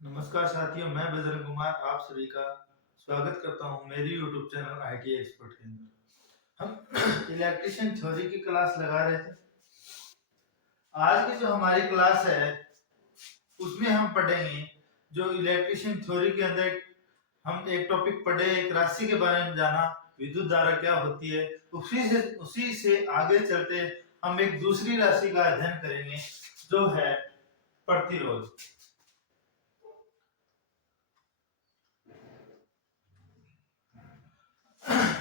नमस्कार साथियों, मैं बजरंग कुमार आप सभी का स्वागत करता हूं मेरी यूट्यूब चैनल आईटी एक्सपर्ट के अंदर। हम इलेक्ट्रिशियन थ्योरी की क्लास लगा रहे थे। आज की जो हमारी क्लास है उसमें हम पढ़ेंगे जो इलेक्ट्रिशियन थ्योरी के अंदर हम एक टॉपिक पढ़े, एक राशि के बारे में जाना, विद्युत धारा क्या होती है। उसी से आगे चलते हम एक दूसरी राशि का अध्ययन करेंगे जो है प्रतिरोध।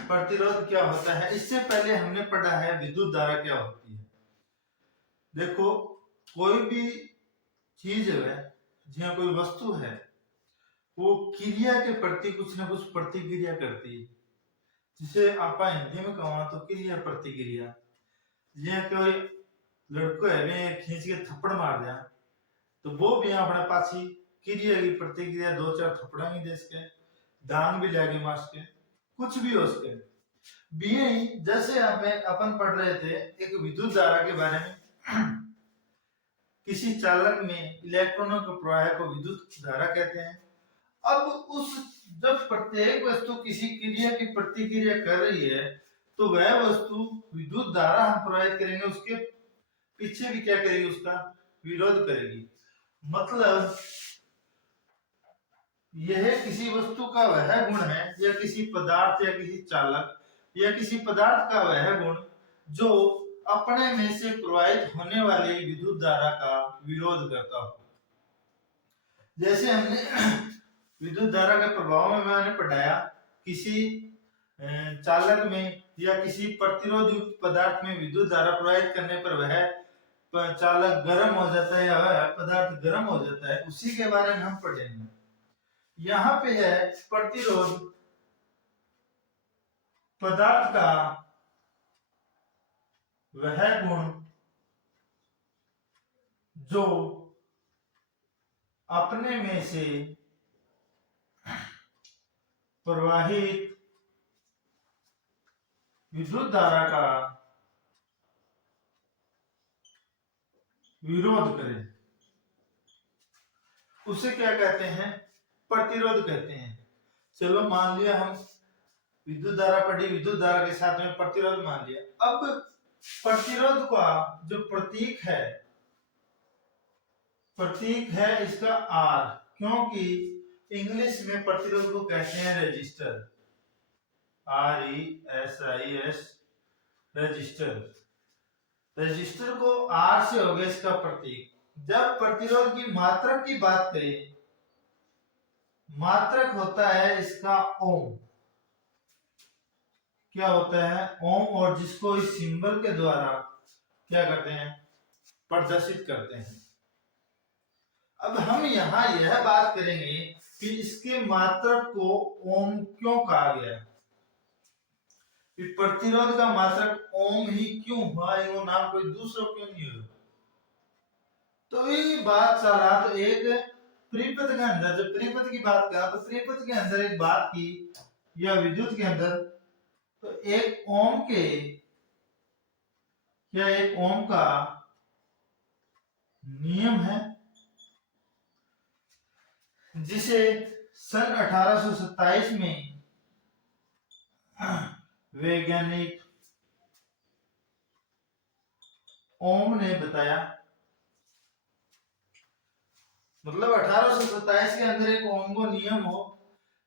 प्रतिरोध क्या होता है, इससे पहले हमने पढ़ा है विद्युत धारा क्या होती है। देखो, कोई भी चीज है जहाँ कोई वस्तु है वो क्रिया के प्रति कुछ ना कुछ प्रतिक्रिया करती है, जिसे आप हिंदी में कहो तो क्रिया प्रतिक्रिया। जहाँ कोई लड़को है वे खींच के थप्पड़ मार दिया तो वो भी अपने पासी क्रिया की प्रतिक्रिया दो चार थप्पड़ा ही दे सके, दान भी लागे मार सके, कुछ भी हो सके। बीए जैसे अपन पढ़ रहे थे एक विद्युत धारा के बारे में। किसी चालक में इलेक्ट्रॉनों के प्रवाह को विद्युत धारा कहते हैं। अब उस जब प्रत्येक वस्तु किसी क्रिया की प्रतिक्रिया कर रही है तो वह वस्तु विद्युत धारा हम प्रवाहित करेंगे, उसके पीछे भी क्या करेगी, उसका विरोध करेगी। मतलब यह किसी वस्तु का वह गुण है या किसी पदार्थ या किसी चालक या किसी पदार्थ का वह गुण जो अपने में से प्रवाहित होने वाली विद्युत धारा का विरोध करता हो। जैसे हमने विद्युत धारा के प्रभाव में मैंने पढ़ाया, किसी चालक में या किसी प्रतिरोध युक्त पदार्थ में विद्युत धारा प्रवाहित करने पर वह चालक गर्म हो जाता है या वह पदार्थ गर्म हो जाता है, उसी के बारे में हम पढ़ेंगे। यहाँ पे है प्रतिरोध पदार्थ का वह गुण जो अपने में से प्रवाहित विद्युत धारा का विरोध करे, उसे क्या कहते हैं, प्रतिरोध कहते हैं। चलो मान लिया हम विद्युत धारा पढ़ी, विद्युत धारा के साथ में प्रतिरोध मान लिया। अब प्रतिरोध का जो प्रतीक है इसका आर, क्योंकि इंग्लिश में प्रतिरोध को कहते हैं रेजिस्टर, RESIS, रजिस्टर। रजिस्टर को आर से हो गया इसका प्रतीक। जब प्रतिरोध की मात्रक की बात करें, मात्रक होता है इसका ओम। क्या होता है, ओम, और जिसको इस सिंबल के द्वारा क्या करते हैं, प्रदर्शित करते हैं। अब हम यहाँ यह बात करेंगे कि इसके मात्रक को ओम क्यों कहा गया, प्रतिरोध का मात्रक ओम ही क्यों हुआ, वो नाम कोई दूसरा क्यों नहीं हुआ। तो ये बात चल रहा, तो एक परिपथ के अंदर, जब परिपथ की बात करा तो परिपथ के अंदर एक बात की या विद्युत के अंदर, तो एक ओम का नियम है जिसे सन 1827 में वैज्ञानिक ओम ने बताया। मतलब 1827 के अंदर एक ओम को नियम हो,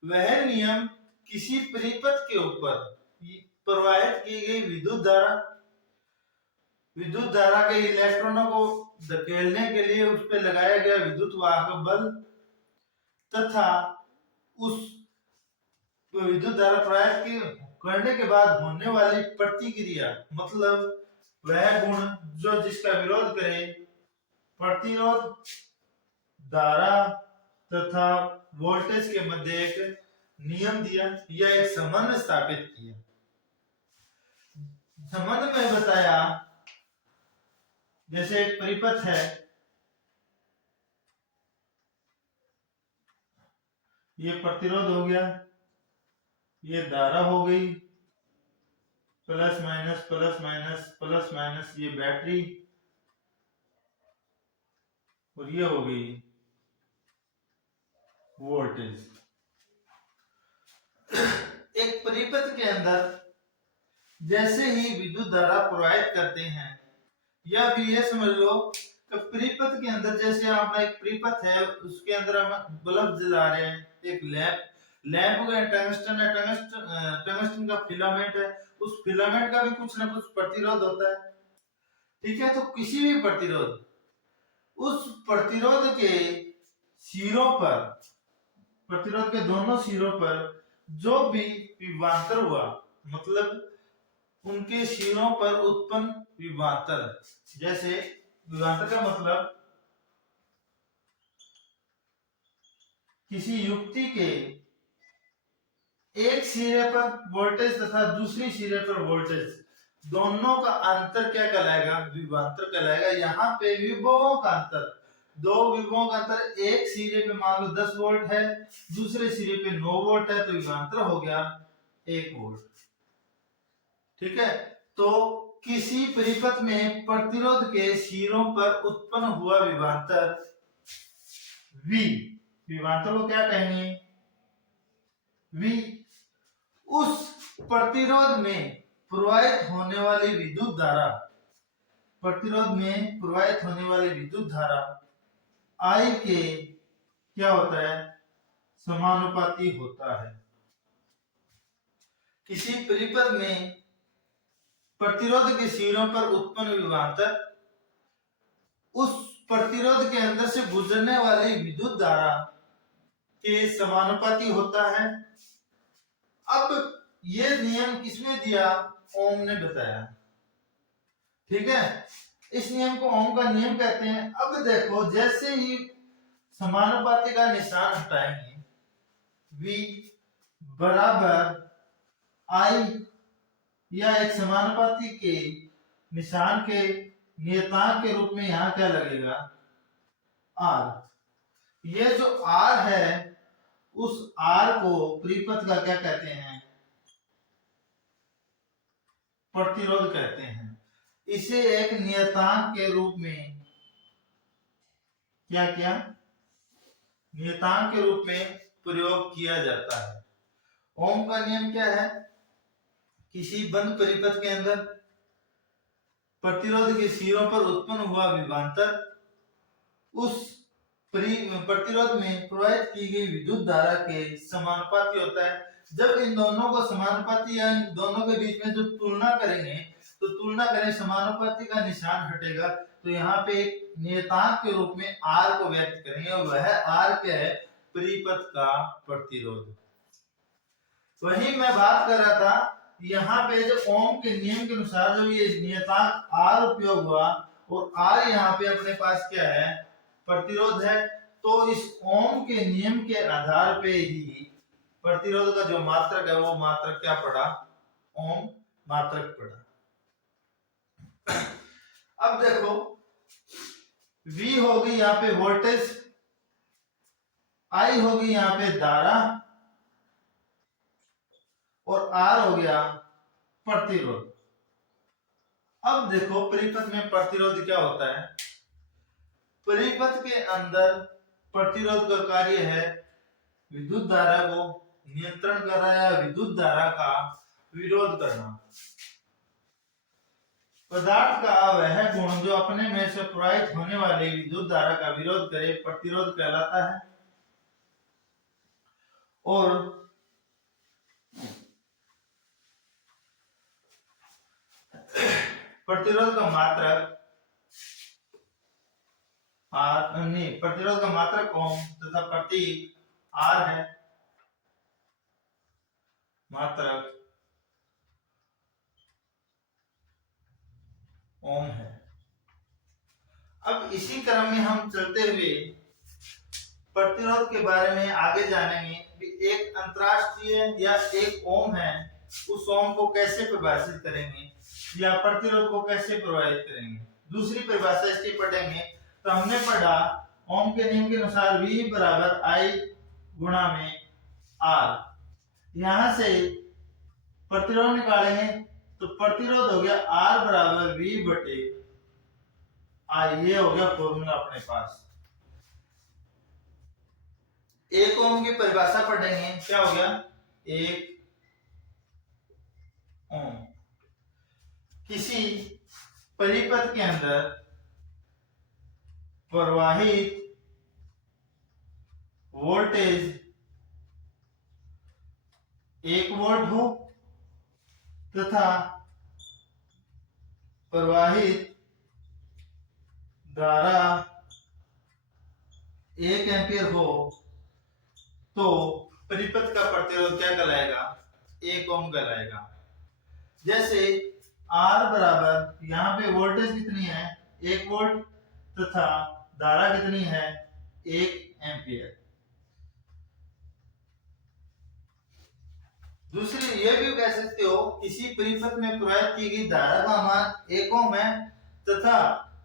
वह नियम किसी परिपथ के ऊपर प्रवाहित की गई विद्युत धारा के इलेक्ट्रॉनों को धकेलने के लिए उस पर लगाया गया विद्युत वाहक बल तथा उस विद्युत धारा प्रवाहित करने के बाद होने वाली प्रतिक्रिया, मतलब वह गुण जो जिसका विरोध करे, प्रतिरोध धारा तथा वोल्टेज के मध्य एक नियम दिया या एक संबंध स्थापित किया। संबंध में बताया, जैसे एक परिपथ है, ये प्रतिरोध हो गया, ये धारा हो गई, plus minus plus minus plus minus, ये बैटरी, और ये हो गई वोल्टेज। एक परिपथ के अंदर जैसे ही विद्युत धारा प्रवाहित करते हैं, या फिर ये समझ लो कि परिपथ के अंदर जैसे हमारा एक परिपथ है, उसके अंदर हम बल्ब जला रहे हैं, एक लैंप का टंगस्टन है, टंगस्टन का फिलामेंट है, उस फिलामेंट का भी कुछ ना कुछ प्रतिरोध होता है। ठीक है, तो किसी भी प्रतिरोध, उस प्रतिरोध के सिरों पर, प्रतिरोध के दोनों सिरों पर जो भी विभवांतर हुआ, मतलब उनके सिरों पर उत्पन्न विभवांतर, जैसे विभवांतर का मतलब किसी युक्ति के एक सिरे पर वोल्टेज तथा दूसरी सिरे पर वोल्टेज, दोनों का अंतर क्या कहलाएगा? विभवांतर कहलाएगा। यहाँ पे विभवों का अंतर, दो विभवों का अंतर, एक सिरे पे मान लो 10 वोल्ट है, दूसरे सिरे पे 9 वोल्ट है, तो विभवांतर हो गया 1 वोल्ट। ठीक है, तो किसी परिपथ में प्रतिरोध के सिरों पर उत्पन्न हुआ विभवांतर V, विभवांतर को क्या कहेंगे? V। उस प्रतिरोध में प्रवाहित होने वाली विद्युत धारा, प्रतिरोध में प्रवाहित होने वाली विद्युत धारा I के क्या होता है? समानुपाती होता है। किसी परिपथ में प्रतिरोध के सिरों पर उत्पन्न विभवांतर उस प्रतिरोध के अंदर से गुजरने वाली विद्युत धारा के समानुपाती होता है। अब ये नियम किसने दिया? ओम ने बताया। ठीक है, इस नियम को ओम का नियम कहते हैं। अब देखो, जैसे ही समानुपाती का निशान हटाएंगे, V बराबर I, या एक समानुपाती के निशान के नियतांक के रूप में यहां क्या लगेगा? R। ये जो R है, उस R को परिपथ का क्या कहते हैं? प्रतिरोध कहते हैं। इसे एक नियतांक के रूप में क्या किया? नियतांक के रूप में प्रयोग किया जाता है। ओम का नियम क्या है? किसी बंद परिपथ के अंदर प्रतिरोध के सिरों पर उत्पन्न हुआ विभवांतर उस प्रतिरोध में प्रवाहित की गई विद्युत धारा के समानुपाती होता है। जब इन दोनों को समानुपाती या इन दोनों के बीच में जो तुलना करेंगे, तो तुलना करें, समानुपाती का निशान हटेगा, तो यहाँ पे एक नियतांक के रूप में R को व्यक्त करेंगे, और वह R क्या है? परिपथ का प्रतिरोध। वही मैं बात कर रहा था, यहाँ पे जो ओम के नियम के अनुसार जो ये नियतांक R उपयोग हुआ, और R यहाँ पे अपने पास क्या है? प्रतिरोध है। तो इस ओम के नियम के आधार पे ही प्रतिरोध का जो मात्रक है, वो मात्रक क्या पड़ा? ओम मात्रक पड़ा। अब देखो, V होगी यहाँ पे वोल्टेज, I होगी यहाँ पे धारा, और R हो गया प्रतिरोध। अब देखो, परिपथ में प्रतिरोध क्या होता है? परिपथ के अंदर प्रतिरोध का कार्य है विद्युत धारा को नियंत्रण करना या विद्युत धारा का विरोध करना। पदार्थ का वह गुण जो अपने में से प्रवाहित होने वाली विद्युत धारा का विरोध करे, प्रतिरोध कहलाता है। और प्रतिरोध का मात्रक प्रतिरोध का मात्रक ओम तथा प्रतीक R है। मात्रक ओम है। अब इसी क्रम में हम चलते हुए प्रतिरोध के बारे में आगे जानेंगे कि एक अंतरराष्ट्रीय या एक ओम है, उस ओम को कैसे परिभाषित करेंगे या प्रतिरोध को कैसे प्रभावित करेंगे। दूसरी परिभाषा इसकी पढ़ेंगे। तो हमने पढ़ा ओम के नियम के अनुसार V बराबर I गुणा में R। यहां से प्रतिरोध निकालेंगे, तो प्रतिरोध हो गया R बराबर V बटे I। ये हो गया फॉर्मूला अपने पास। एक ओम की परिभाषा पढ़ेंगे, क्या हो गया, एक ओम किसी परिपथ के अंदर प्रवाहित वोल्टेज 1 वोल्ट हो तथा प्रवाहित धारा 1 एम्पियर हो तो परिपथ का प्रतिरोध क्या कहलाएगा, 1 ओम कहलाएगा। जैसे R बराबर, यहाँ पे वोल्टेज कितनी है, 1 वोल्ट तथा धारा कितनी है, 1 एम्पियर। दूसरी ये भी कह सकते हो, किसी परिपथ में प्रवाहित की गई धारा का मान 1 ओम है तथा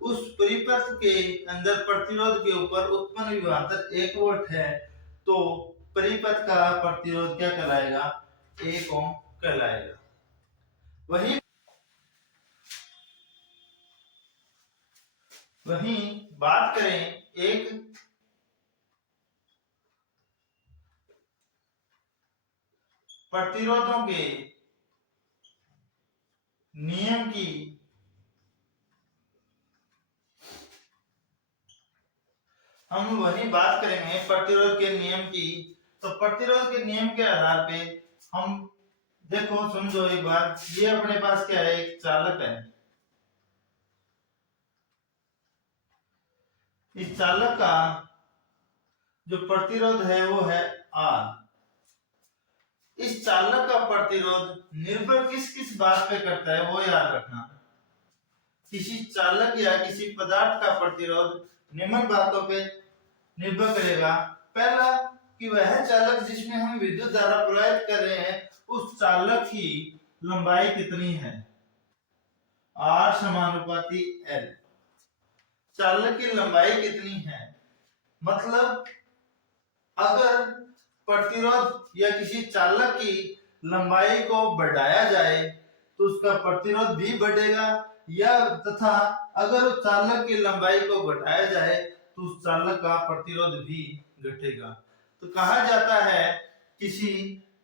उस परिपथ के अंदर प्रतिरोध के ऊपर उत्पन्न विभवांतर 1 वोल्ट है, तो परिपथ का प्रतिरोध क्या कहलाएगा, 1 ओम कहलाएगा। वहीं बात करें एक प्रतिरोधों के नियम की, हम वही बात करेंगे प्रतिरोध के नियम की। तो प्रतिरोध के नियम के आधार पे हम देखो, समझो एक बार, ये अपने पास क्या है, एक चालक है। इस चालक का जो प्रतिरोध है वो है R। इस चालक का प्रतिरोध निर्भर किस किस बात पे करता है वो याद रखना। किसी चालक या किसी पदार्थ का प्रतिरोध निम्न बातों पे निर्भर करेगा। पहला, कि वह चालक जिसमें हम विद्युत धारा प्रवाहित कर रहे हैं उस चालक की लंबाई कितनी है, R समानुपाती L। चालक की लंबाई कितनी है, मतलब अगर प्रतिरोध या किसी चालक की लंबाई को बढ़ाया जाए तो उसका प्रतिरोध भी बढ़ेगा, या तथा अगर उस चालक की लंबाई को घटाया जाए तो उस चालक का प्रतिरोध भी घटेगा। तो कहा जाता है किसी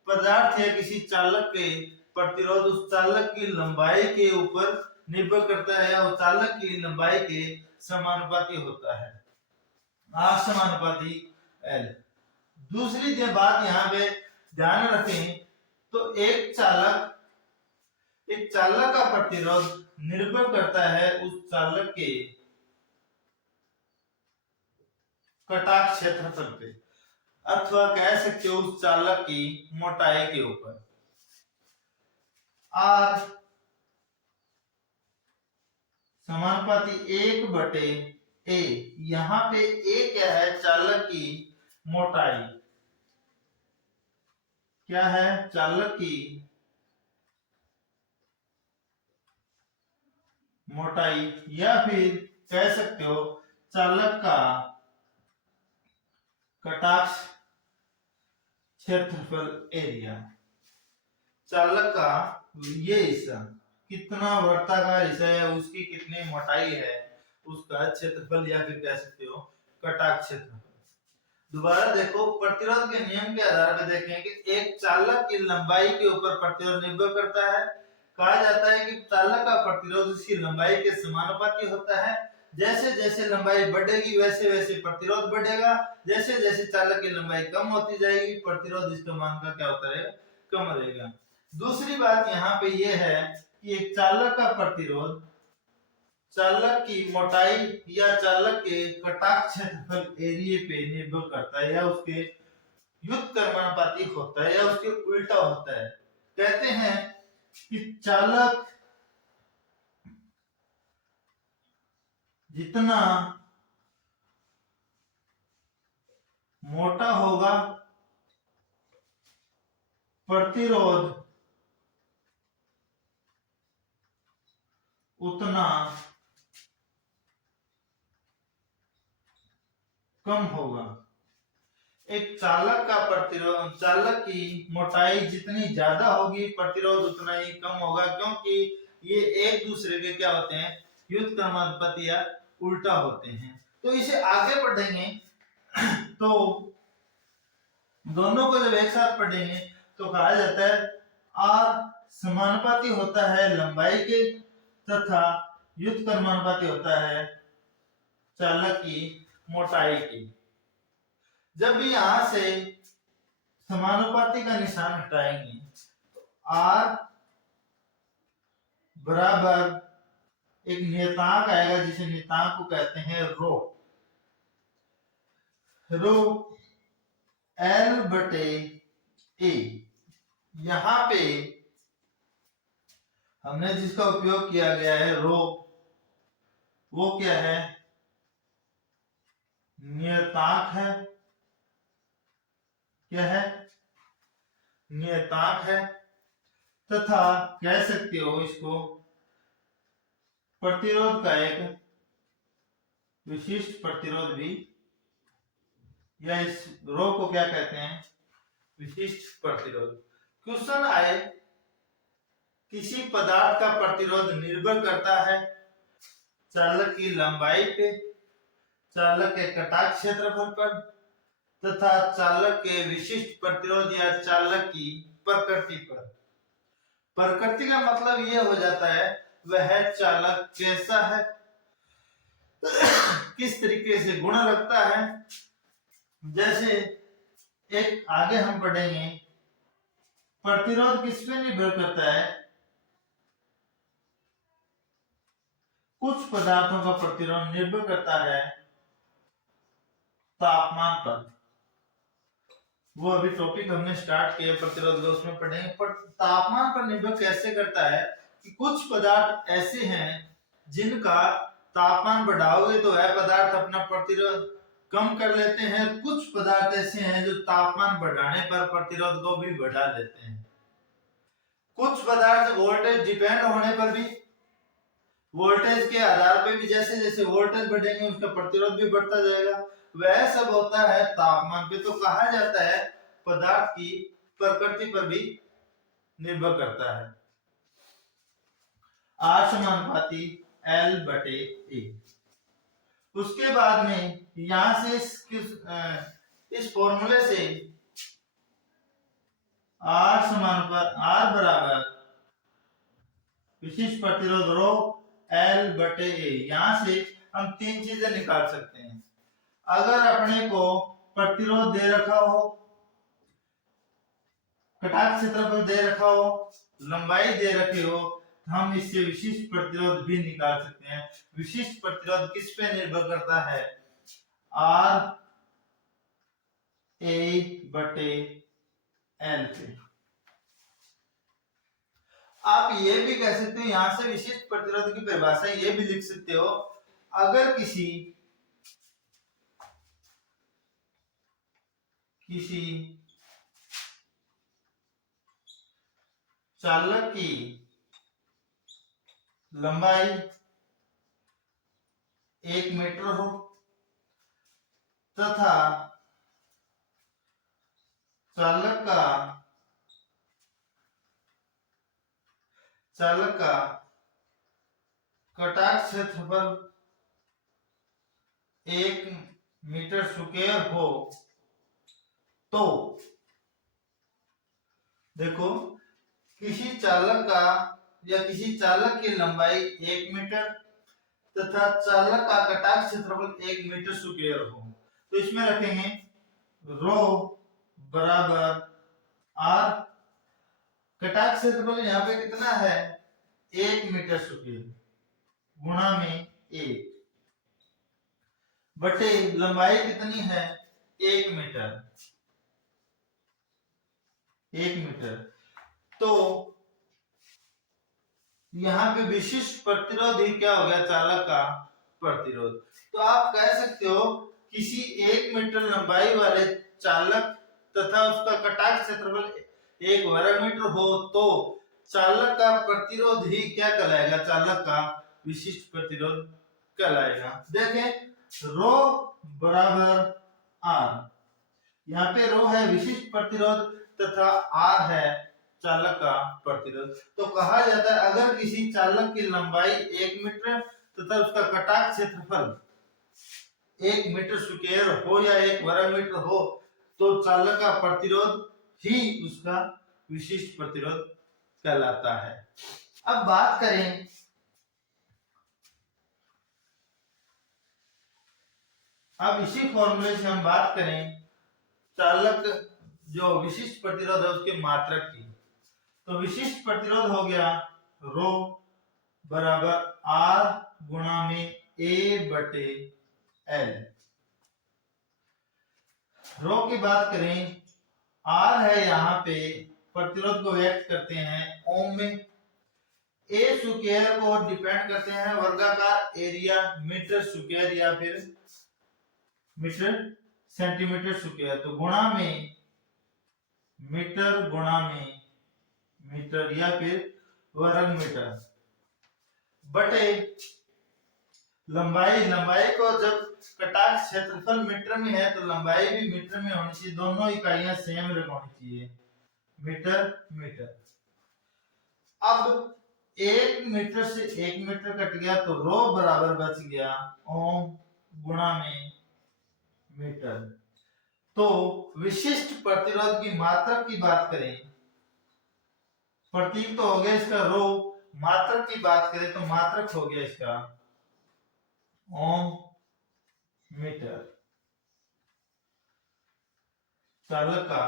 पदार्थ या किसी चालक के प्रतिरोध उस चालक की लंबाई के ऊपर निर्भर करता है और चालक की लंबाई के समानुपाती होता है, R समानुपाती L। दूसरी बात यहाँ पे ध्यान रखें, तो एक चालक का प्रतिरोध निर्भर करता है उस चालक के कटाक्ष क्षेत्रफल पे, अथवा कह सकते हो उस चालक की मोटाई के ऊपर। R समानुपाती 1/A। यहाँ पे A क्या है, चालक की मोटाई, क्या है, चालक की मोटाई, या फिर कह सकते हो चालक का कटाक्ष क्षेत्रफल एरिया। चालक का ये हिस्सा कितना वृत्ताकार हिस्सा है, उसकी कितनी मोटाई है, उसका क्षेत्रफल या फिर कह सकते हो कटाक्ष क्षेत्रफल। दोबारा देखो, प्रतिरोध के नियम के आधार पर देखें कि एक चालक की लंबाई के ऊपर प्रतिरोध निर्भर करता है। कहा जाता है कि चालक का प्रतिरोध उसकी लंबाई के समानुपाती होता है। जैसे जैसे लंबाई बढ़ेगी वैसे वैसे प्रतिरोध बढ़ेगा, जैसे जैसे चालक की लंबाई कम होती जाएगी प्रतिरोध इसके मान का क्या होता रहेगा, कम रहेगा। दूसरी बात यहाँ पे ये है कि एक चालक का प्रतिरोध चालक की मोटाई या चालक के कटाक्ष क्षेत्रफल एरिया पे निर्भर करता है, या उसके व्युत्क्रमानुपाती होता है, या उसके उल्टा होता है। कहते हैं कि चालक जितना मोटा होगा प्रतिरोध उतना कम होगा। एक चालक का प्रतिरोध, चालक की मोटाई जितनी ज्यादा होगी प्रतिरोध उतना ही कम होगा, क्योंकि ये एक दूसरे के क्या होते हैं, व्युत्क्रमानुपाती या उल्टा होते हैं। तो इसे आगे बढ़ेंगे तो दोनों को जब एक साथ पढ़ेंगे तो कहा जाता है आर समानुपाती होता है लंबाई के तथा व्युत्क्रमानुपाती होता है चालक की मोटाई की। जब भी यहां से समानुपाती का निशान हटाएंगे तो आर बराबर एक नियतांक आएगा जिसे नियतांक को कहते हैं रो। रो एल बटे ए। यहां पे हमने जिसका उपयोग किया गया है रो, वो क्या है? नियतांक है। क्या है? नियतांक है। तथा कह सकते हो इसको प्रतिरोध का एक विशिष्ट प्रतिरोध भी, या इस रो को क्या कहते हैं? विशिष्ट प्रतिरोध। क्वेश्चन आए किसी पदार्थ का प्रतिरोध निर्भर करता है चालक की लंबाई पे, चालक के कटाक्ष क्षेत्रफल पर तथा चालक के विशिष्ट प्रतिरोध या चालक की प्रकृति पर। प्रकृति का मतलब यह हो जाता है वह चालक कैसा है, किस तरीके से गुण रखता है। जैसे एक आगे हम पढ़ेंगे प्रतिरोध किस पे निर्भर करता है? कुछ पदार्थों का प्रतिरोध निर्भर करता है तापमान पर। वो अभी टॉपिक हमने स्टार्ट किया प्रतिरोध का, उसमें पढ़ेंगे। पर तापमान पर निर्भर कैसे करता है कि कुछ पदार्थ ऐसे हैं जिनका तापमान बढ़ाओगे तो वह पदार्थ अपना प्रतिरोध कम कर लेते हैं, कुछ पदार्थ ऐसे हैं जो तापमान बढ़ाने पर प्रतिरोध को भी बढ़ा देते हैं। कुछ पदार्थ वोल्टेज डिपेंड होने पर भी, वोल्टेज के आधार पर भी, जैसे जैसे वोल्टेज बढ़ेंगे उसका प्रतिरोध भी बढ़ता जाएगा। वह सब होता है तापमान पे। तो कहा जाता है पदार्थ की प्रकृति पर भी निर्भर करता है। आर समानुपाती एल बटे ए। उसके बाद में यहां से इस फॉर्मूले से आर बराबर विशिष्ट प्रतिरोध रो एल बटे ए। यहां से हम तीन चीजें निकाल सकते हैं। अगर अपने को प्रतिरोध दे रखा हो, कटाक्ष क्षेत्रफल दे रखा हो, लंबाई दे रखी हो, तो हम इससे विशिष्ट प्रतिरोध भी निकाल सकते हैं। विशिष्ट प्रतिरोध किस पे निर्भर करता है? आर ए बटे एल पे। आप ये भी कह सकते हो, यहां से विशिष्ट प्रतिरोध की परिभाषा ये भी लिख सकते हो, अगर किसी चालक की लंबाई 1 मीटर हो तथा चालक का कटाक्ष क्षेत्रफल 1 मीटर स्क्वायर हो, तो देखो किसी चालक का या किसी चालक की लंबाई 1 मीटर तथा चालक का कटाक्ष क्षेत्रफल 1 मीटर स्क्वायर हो, तो इसमें रखेंगे रो बराबर आर। कटाक्ष क्षेत्रफल यहाँ पे कितना है? 1 मीटर स्क्वायर गुणा में 1 बटे लंबाई कितनी है? 1 मीटर। 1 मीटर। तो यहाँ पे विशिष्ट प्रतिरोध ही क्या हो गया? चालक का प्रतिरोध। तो आप कह सकते हो किसी 1 मीटर लंबाई वाले चालक तथा उसका कटाक्ष क्षेत्रफल 1 वर्ग मीटर हो तो चालक का प्रतिरोध ही क्या कहलाएगा? चालक का विशिष्ट प्रतिरोध कहलाएगा। देखें रो बराबर आर, यहाँ पे रो है विशिष्ट प्रतिरोध तथा आर है चालक का प्रतिरोध। तो कहा जाता है अगर किसी चालक की लंबाई 1 मीटर तथा उसका कटाक्ष क्षेत्रफल 1 मीटर स्क्वायर हो या 1 वर्ग मीटर हो, तो चालक का प्रतिरोध ही उसका विशिष्ट प्रतिरोध कहलाता है। अब बात करें अब इसी फॉर्मूले से हम बात करें चालक जो विशिष्ट प्रतिरोध है उसके मात्रक की। तो विशिष्ट प्रतिरोध हो गया रो बराबर आर गुणा में ए बटे एल। रो की बात करें, आर है यहाँ पे, प्रतिरोध को व्यक्त करते हैं ओम में, ए स्क्वायर को डिपेंड करते हैं वर्गाकार एरिया मीटर स्क्वायर या फिर मीटर सेंटीमीटर स्क्वायर, तो गुणा में मीटर गुणा में मीटर या फिर वर्ग मीटर बटे लंबाई। लंबाई को जब कटाक्ष क्षेत्रफल मीटर में है तो लंबाई भी मीटर में होनी चाहिए, दोनों इकाइयां सेम होनी चाहिए, मीटर मीटर। अब 1 मीटर से 1 मीटर कट गया तो रो बराबर बच गया ओम गुणा में मीटर। तो विशिष्ट प्रतिरोध की मात्रक की बात करें, प्रतीक तो हो गया इसका रो, मात्रक की बात करें तो मात्रक हो गया इसका ओम मीटर। चालक का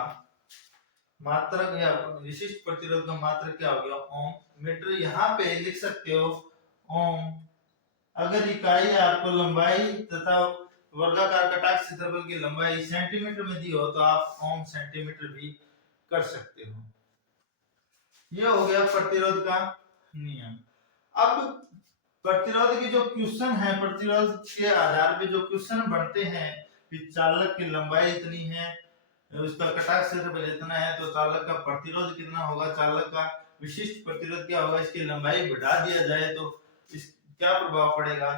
मात्रक या विशिष्ट प्रतिरोध का मात्रक क्या हो गया ओम मीटर। यहाँ पे लिख सकते हो ओम। अगर इकाई आपको लंबाई तथा वर्गाकार कटाक्ष क्षेत्रफल की लंबाई सेंटीमीटर में दी हो तो आप ओम सेंटीमीटर भी कर सकते हो। यह हो गया प्रतिरोध का नियम। अब प्रतिरोध की जो क्वेश्चन है, प्रतिरोध के आधार पे जो क्वेश्चन बनते हैं कि चालक की लंबाई इतनी है, उसका कटाक्ष क्षेत्रफल इतना है, तो चालक का प्रतिरोध कितना होगा, चालक का विशिष्ट प्रतिरोध क्या होगा, इसकी लंबाई बढ़ा दिया जाए तो इस क्या प्रभाव पड़ेगा,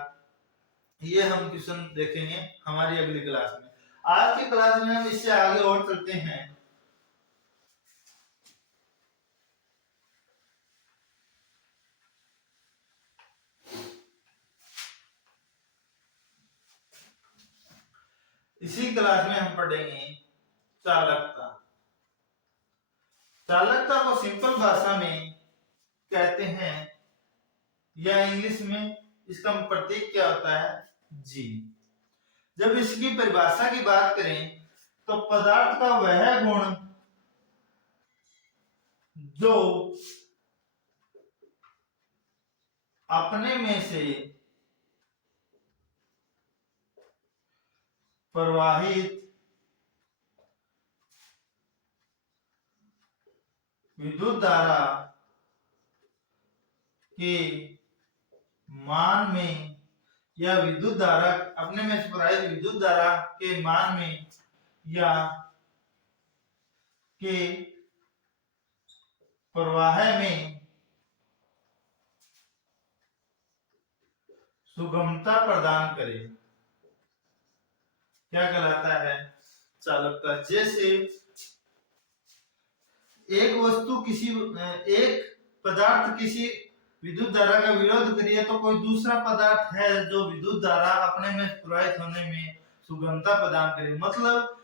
ये हम क्वेश्चन देखेंगे हमारी अगली क्लास में। आज की क्लास में हम इससे आगे और चलते हैं। इसी क्लास में हम पढ़ेंगे चालकता। चालकता को सिंपल भाषा में कहते हैं या इंग्लिश में इसका प्रतीक क्या होता है जी। जब इसकी परिभाषा की बात करें तो पदार्थ का वह गुण जो अपने में से प्रवाहित विद्युत धारा के मान में या विद्युत धारा अपने में से प्रवाहित विद्युत धारा के मान में या के प्रवाह में सुगमता प्रदान करे, क्या कहलाता है चालकता। जैसे एक वस्तु किसी एक पदार्थ किसी विद्युत धारा का विरोध करिए तो कोई दूसरा पदार्थ है जो विद्युत धारा अपने में प्रवाहित होने में सुगमता प्रदान करे, मतलब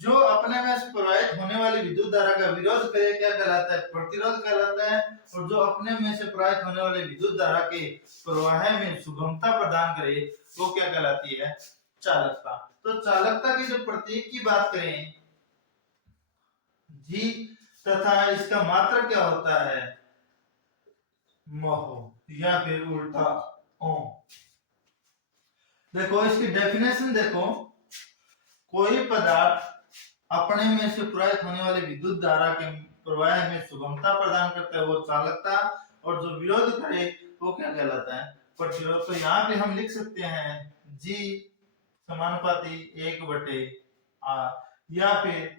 जो अपने में प्रवाहित होने वाली विद्युत धारा का विरोध करे क्या कहलाता है प्रतिरोध कहलाता है, और जो अपने में से प्रवाहित होने वाले विद्युत धारा के प्रवाह में सुगमता प्रदान करे वो क्या कहलाती है चालकता। तो चालकता की जो प्रतीक की बात करें जी तथा इसका मात्रक क्या होता है महो या फिर उल्टा ओम। देखो इसकी डेफिनेशन देखो, कोई पदार्थ अपने में से प्रवाहित होने वाले विद्युत धारा के प्रवाह में सुगमता प्रदान करता है वो चालकता, और जो विरोध करे वो क्या कहलाता है प्रतिरोध। तो यहाँ पे हम लिख सकते हैं जी समानुपाती 1/r या फिर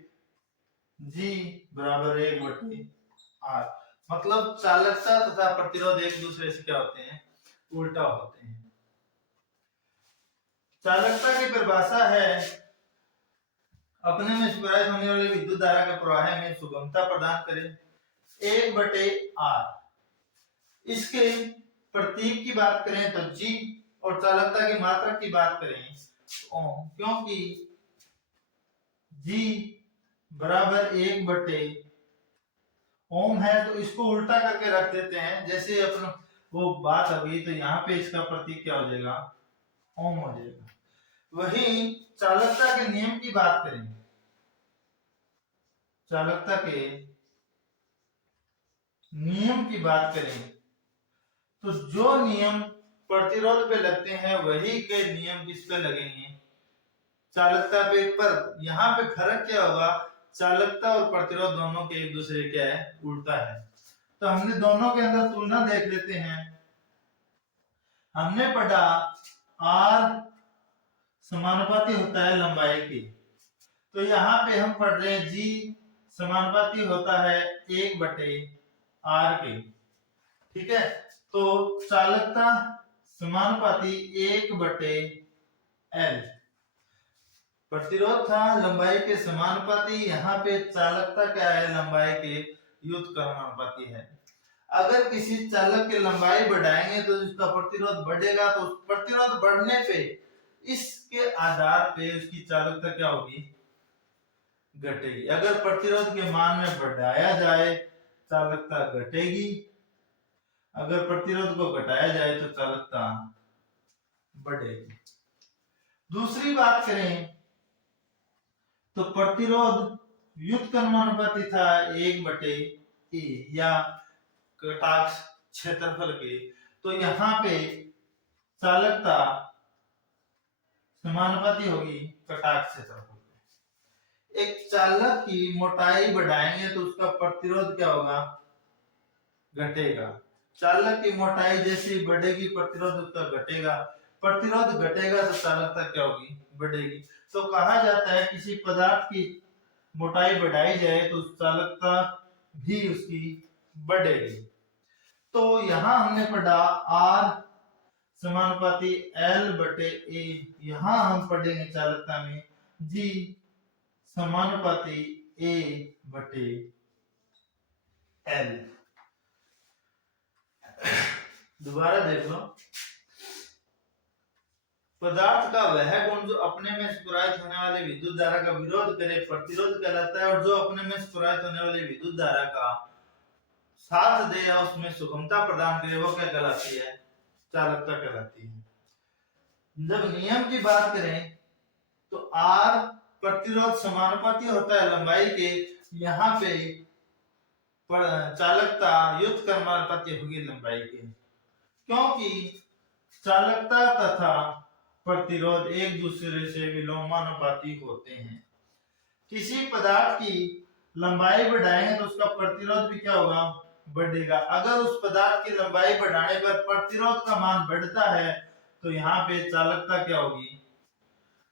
जी बराबर 1/r, मतलब चालकता तथा प्रतिरोध एक दूसरे से क्या होते हैं उल्टा होते हैं। चालकता की परिभाषा है अपने में प्रवाहित होने वाली विद्युत धारा के प्रवाह में सुगमता प्रदान करे 1/r। इसके प्रतीक की बात करें तो जी, और चालकता की मात्रा की बात करें ओम, क्योंकि जी बराबर 1/ओम है, तो इसको उल्टा करके रख देते हैं। जैसे अपन वो बात होगी तो यहाँ पे इसका प्रतीक क्या हो जाएगा, ओम हो जाएगा। वही चालकता के नियम की बात करें, चालकता के नियम की बात करें तो जो नियम प्रतिरोध पे लगते हैं वही के नियम किस पे लगेंगे, चालकता पे। पर यहाँ पे फर्क क्या होगा, चालकता और प्रतिरोध दोनों के एक दूसरे क्या है, उल्टा है। तो हमने दोनों के अंदर तुलना देख लेते हैं। हमने पढ़ा आर समानुपाती होता है लंबाई की, तो यहाँ पे हम पढ़ रहे हैं जी समानुपाती होता है 1/r के। ठीक है, तो चालकता समानुपाती 1/l, प्रतिरोध था लंबाई के समानुपाती, यहाँ पे चालकता क्या है, लंबाई के व्युत्क्रमानुपाती है। अगर किसी चालक की लंबाई बढ़ाएंगे तो उसका प्रतिरोध बढ़ेगा, तो प्रतिरोध बढ़ने पे इसके आधार पे उसकी चालकता क्या होगी, घटेगी। अगर प्रतिरोध के मान में बढ़ाया जाए चालकता घटेगी, अगर प्रतिरोध को घटाया जाए तो चालकता बढ़ेगी। दूसरी बात करें तो प्रतिरोध व्युत्क्रमानुपाती था 1/e या कटाक्ष क्षेत्रफल के, तो यहाँ पे चालकता समानुपाती होगी कटाक्ष क्षेत्रफल। एक चालक की मोटाई बढ़ाएंगे तो उसका प्रतिरोध क्या होगा, घटेगा। चालक की मोटाई जैसी बढ़ेगी प्रतिरोध उसका घटेगा, प्रतिरोध घटेगा तो चालकता क्या होगी, बढ़ेगी। तो कहा जाता है किसी पदार्थ की मोटाई बढ़ाई जाए तो चालकता भी उसकी बढ़ेगी। तो यहाँ हमने पढ़ा R समानुपाती L/A, यहाँ हम पढ़ेंगे चालकता में G समानुपाती A/L। दोबारा देख लो, पदार्थ का वह गुण जो अपने में स्फुरित होने वाले विद्युत धारा का विरोध करे प्रतिरोध कहलाता है, और जो अपने में स्फुरित होने वाली विद्युत धारा का साथ दे या उसमें सुगमता प्रदान करे वो क्या कहलाती है, चालकता कहलाती है। जब नियम की बात करें तो R प्रतिरोध समानुपाती होता है लंबाई के, यहाँ पे चालकता व्युत्क्रमानुपाती होगी लंबाई के, क्योंकि चालकता तथा प्रतिरोध एक दूसरे से विलोमानुपाती होते हैं। किसी पदार्थ की लंबाई बढ़ाएंगे तो उसका प्रतिरोध भी क्या होगा, बढ़ेगा। अगर उस पदार्थ की लंबाई बढ़ाने पर प्रतिरोध का मान बढ़ता है तो यहाँ पे चालकता क्या होगी,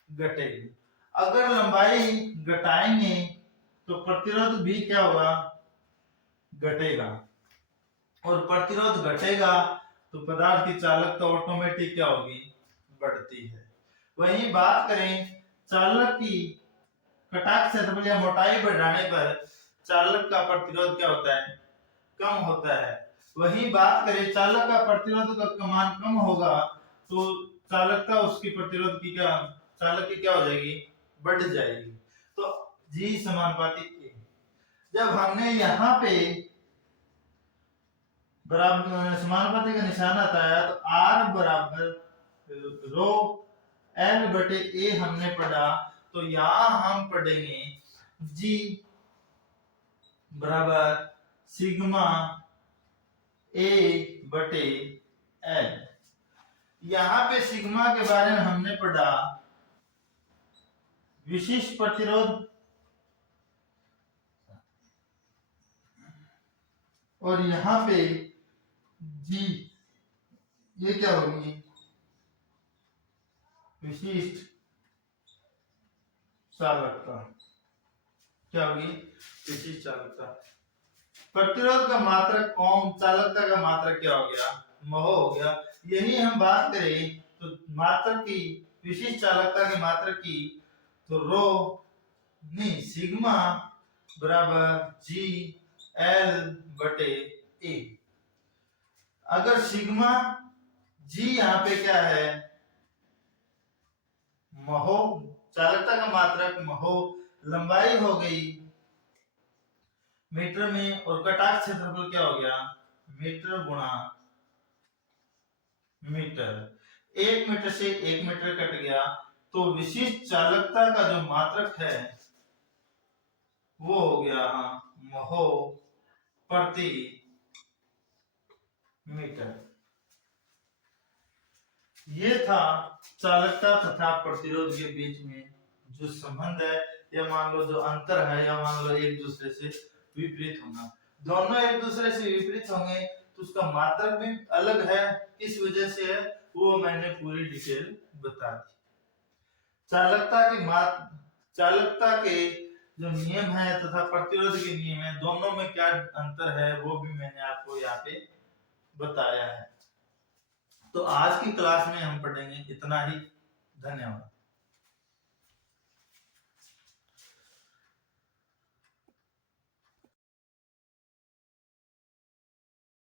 घटेगी। अगर लंबाई घटाएंगे तो प्रतिरोध भी क्या होगा, घटेगा, और प्रतिरोध घटेगा तो पदार्थ की चालकता ऑटोमेटिक क्या होगी, बढ़ती है। वही बात करें चालक की कटाक्ष क्षेत्रफल या मोटाई बढ़ाने पर चालक का प्रतिरोध क्या होता है, कम होता है। वही बात करें चालक का प्रतिरोध का मान कम होगा तो चालकता उसकी प्रतिरोध की क्या, चालक की क्या हो जाएगी, बढ़ जाएगी। तो जी समानुपाती A। जब हमने यहाँ पे बराबर समानुपाती का निशान आता है तो R बराबर रो L/A हमने पढ़ा, तो यहाँ हम पढ़ेंगे G बराबर सिग्मा A/L। यहाँ पे सिग्मा के बारे में हमने पढ़ा विशिष्ट प्रतिरोध, और यहाँ पे G ये क्या होगी, विशिष्ट चालकता, क्या होगी, विशिष्ट चालकता। प्रतिरोध का मात्रक ओम, चालकता का मात्रक क्या हो गया, महो हो गया। यही हम बात करें तो मात्रक की, विशिष्ट चालकता के मात्रक की, तो रो नहीं सिग्मा बराबर जी L/A। अगर सिग्मा जी यहाँ पे क्या है, महो, चालकता का मात्रक महो, लंबाई हो गई मीटर में, और कटाक्ष क्षेत्रफल क्या हो गया, मीटर गुणा मीटर। 1 मीटर से 1 मीटर कट गया, तो विशिष्ट चालकता का जो मात्रक है वो हो गया महो प्रति मीटर। ये था चालकता तथा प्रतिरोध के बीच में जो संबंध है, या मान लो जो अंतर है, या मान लो एक दूसरे से विपरीत होना। दोनों एक दूसरे से विपरीत होंगे तो उसका मात्रक भी अलग है, किस वजह से है वो मैंने पूरी डिटेल बता दी। चालकता के जो नियम है तथा प्रतिरोध के नियम है, दोनों में क्या अंतर है वो भी मैंने आपको यहाँ पे बताया है। तो आज की क्लास में हम पढ़ेंगे इतना ही। धन्यवाद।